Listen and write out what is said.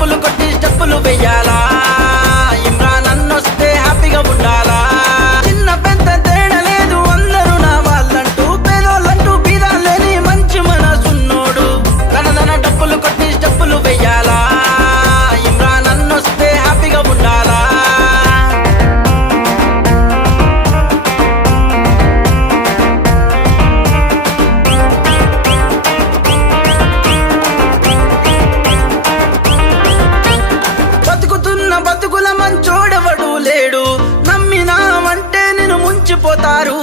డప్పులు కొట్టి స్టెప్పులు వెయ్యాలా ఇమ్రాన్ అన్నొస్తే హ్యాపీగా ఉండాలా చిన్న పెద్ద తేడా లేదు అందరూ నా వాళ్ళంటూ పేదోళ్ళంటూ బీదాలేని మంచి మనసున్నోడు తన డప్పులు కొట్టి స్టెప్పులు వెయ్యాలా ఇమ్రాన్ అన్నొస్తే హ్యాపీగా ఉండాలా బతుకుతున్న బతుకుల మంచోడెవడు లేడు నమ్మినామంటే నిన్ను ముంచిపోతారు